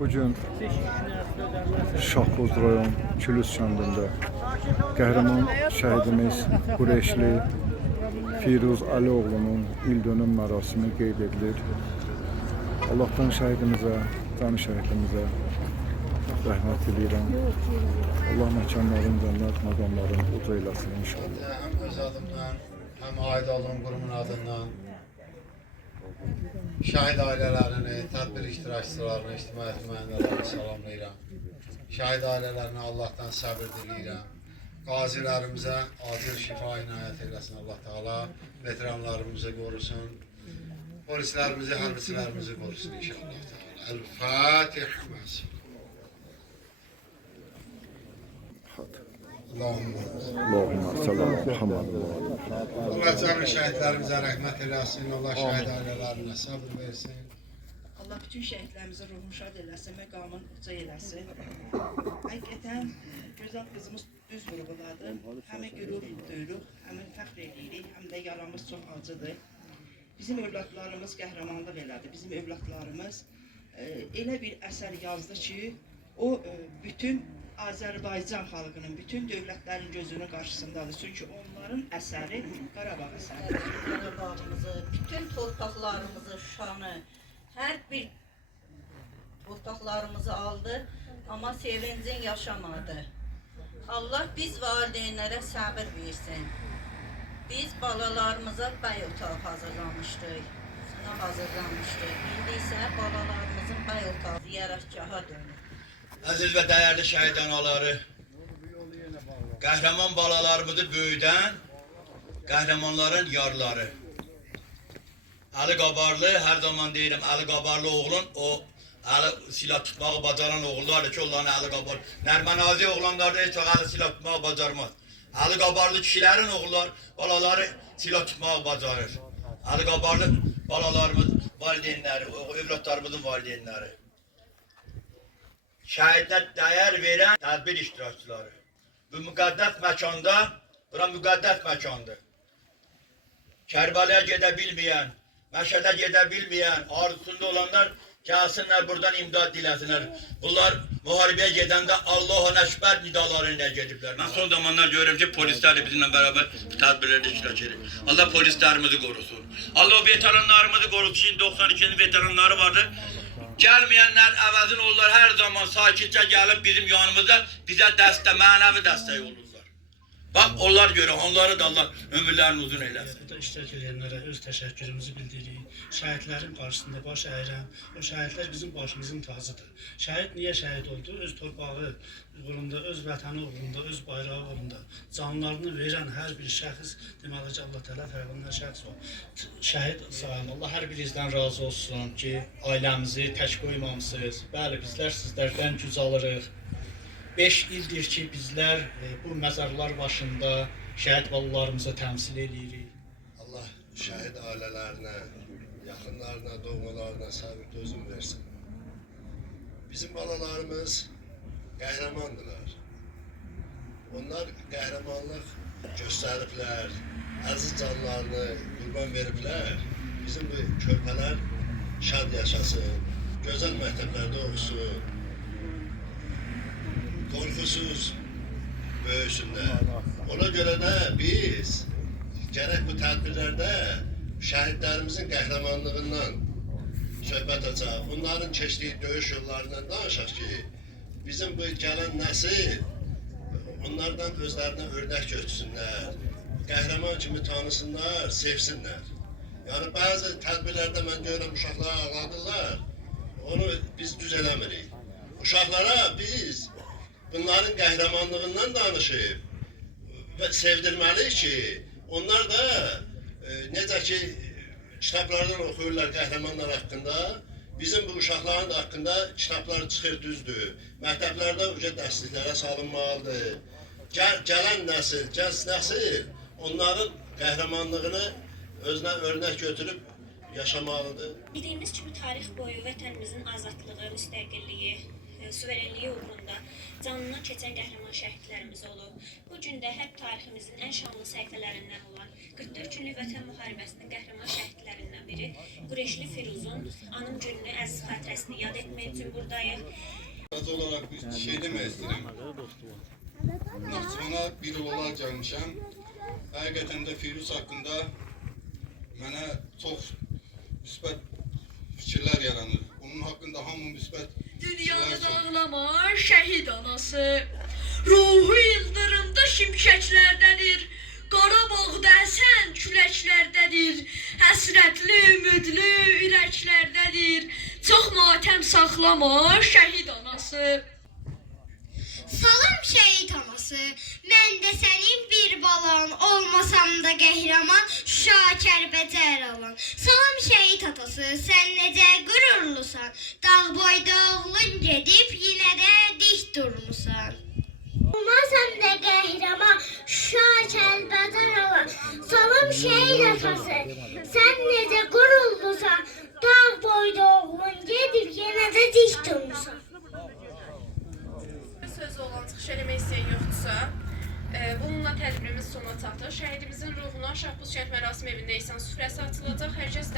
Bugün Şahboz rayon Külüs kəndində qəhrəman şəhidimiz Qureşli Firuz Əlioğlunun ildönüm mərasimi qeyd edilir. Allah'tan şəhidimizə, can şəhidimizə rəhmət edirəm. Allah məkanların cənnət, məqamların uca eləsin inşallah. Həm öz adımdan, həm aid olduğum qurumun adından şəhid ailələrini, tədbir iştirakçılarını, ictimaiyyət nümayəndələrini salamlayıram. Şəhid ailələrinə Allah'tan səbir diləyirəm. Qazilərimizə acil şifa inayət eləsin Allah Teala. Veteranlarımızı qorusun. Polislərimizi, hərbiçilərimizi qorusun inşallah Teala. El-Fatiha. Allahümme selam Muhammed. Allah canlı şəhidlərimizə rəhmət eləsin. Allah şəhid ailələrinə səbir versin. Allah bütün şəhidlərimizə ruhunu şad eləsin, məqamını uca eləsin. Həqiqətən gözəl qızımız düz vurğuladı. Həmin qürur duyuruq, həmin fəxr edirik, həm də yaramız çox acıdır. Bizim övladlarımız qəhrəmanlıq elədi. Bizim övladlarımız elə bir əsər yazdı ki, o bütün Azərbaycan xalqının, bütün dövlətlərin gözünün qarşısındadır. Çünki onların əsəri Qarabağ əsəridir. Qarabağımızı, bütün torpaqlarımızı, Şuşanı, hər bir torpaqlarımızı aldı, amma sevincin yaşamadı. Allah biz valideynlərə səbir versin. Biz balalarımıza bəy otağı hazırlamışdıq. İndi isə balalarımızın bəy otağı ziyarətgaha dönür. Əziz və dəyərli şəhid anaları, qəhrəman balalarımızı böyüdən qəhrəmanların yarları. Əli Qabarlı, hər zaman deyirəm, Əli Qabarlı oğlun, o əli silah tutmağı bacaran oğullardır ki, onların Əli Qabarlı. Nərmənazi oğlanlarda heç çox əli silah tutmağı bacarmaz. Əli Qabarlı kişilərin oğullar, balaları silah tutmağı bacarır. Əli Qabarlı balalarımız, valideynləri, övladlarımızın valideynləri. Şəhidlə dəyər verən tədbir iştirakçıları. Bu müqəddəs məkanda, bura müqəddəs məkandır. Kərbalaya gedə bilməyən, Məşədə gedə bilməyən, arzusunda olanlar gəlsinlər buradan imdad diləsinlər. Bunlar müharibəyə gedəndə Allahu Ekber nidalarıyla gediblər. Mən son zamanlar görürüm ki, polislər de bizimlə beraber tədbirlərdə iştirak edir. Allah polislərimizi qorusun. Allah veteranlarımızı qorusun. Şimdi 92'nin veteranları vardı. Gelmeyenler əvəzin olurlar, her zaman sakitçe gelip bizim yanımıza bize dəstək, mənəvi dəstək olurlar. Bak onlar görə, onları da Allah ömürlərini uzun eyləsin. Burada iştirak edenlere öz təşəkkürümüzü bildiririk. Şəhidlərin qarşısında baş əyirəm. O şəhidlər bizim başımızın tacıdır. Şəhid niyə şəhid oldu? Öz torpağı uğrunda, öz vətəni uğrunda, öz bayrağı uğrunda canlarını verən hər bir şəxs deməli ki, Allah Təala tərəfindən şəhid sayılır. Allah hər birinizdən razı olsun ki, ailəmizi tək qoymamışsınız. Bəli, bizlər sizlərdən güc alırıq. 5 ildir ki, bizlər bu məzarlar başında şəhid balalarımızı təmsil edirik. Allah şəhid ailələrinə, yaxınlarına, doğmalarına səbir dözüm versin. Bizim balalarımız qəhrəmandırlar. Onlar qəhrəmanlıq göstəriblər, əziz canlarını qurban veriblər. Bizim bu körpələr şad yaşasın, gözəl məktəblərdə oxusun, qorxusuz böyüsünlər. Ona görə də biz gərək bu tədbirlərdə şəhidlərimizin qəhrəmanlığından söhbət açaq. Onların keçdiyi döyüş yollarından danışaq ki, bizim bu gələn nəsil onlardan özlərinə örnək götürsünlər, qəhrəman kimi tanısınlar, sevsinlər. Yəni bəzi tədbirlərdə mən görürəm uşaqları ağladırlar, onu biz düz eləmirik. Uşaqlara biz bunların qəhrəmanlığından danışıb və sevdirməliyik ki, onlar da necə ki kitablardan oxuyurlar qəhrəmanlar haqqında, bizim bu uşaqların da haqqında kitablar çıxır, düzdür. Məktəblərdə uca dərsliklərə salınmalıdır. Gələn nəsil, gənc nəsil onların qəhrəmanlığını özünə örnək götürüb yaşamalıdır. Bildiğimiz gibi tarih boyu vətənimizin azadlığı, müstəqilliyi, suverenliyi uğrunda canına keçən qəhrəman şəhidlərimiz olub. Bu gün də hərb tariximizin ən şanlı səhifələrindən olan 44 günlük vətən müharibəsinin qəhrəman şəhidlərindən biri biri Qureşli Firuzun anım gününü, əziz xatirəsini yad etmək üçün buradayıq. Sadəcə olaraq bir şey demək istəyirəm. Naxçıvana bir il olaraq gəlmişəm. Həqiqətən də Firuz haqqında mənə çox müsbət fikirlər yaranır. Onun haqqında hamı müsbət Dünyanı dağlama şəhid anası, ruhu yıldırımda şimşəklərdədir, Qarabağda əsən küləklərdədir, həsrətli, ümidli ürəklərdədir, çox matəm saxlama şəhid anası. Salam şəhid anası, mən də sənin bir balan, olmasam da qəhrəman, Şuşa Kəlbəcər alan. Salam şəhid atası, sən necə qürurlusan, dağ boyda oğlun gedib, yenə də dik durmusan. Olmasam da qəhrəman, Şuşa Kəlbəcər alan. Salam şəhid atası, sən necə qürurlusan, dağ boyda oğlun gedib, yenə də dik durmusan. Söz olan çıxış eləmək istəyən yoxdursa, bununla tədbirimiz sona çatır. Şəhidimizin ruhuna Şahbuz kənd mərasim evində insan süfrəsi açılacaq. Hər kəs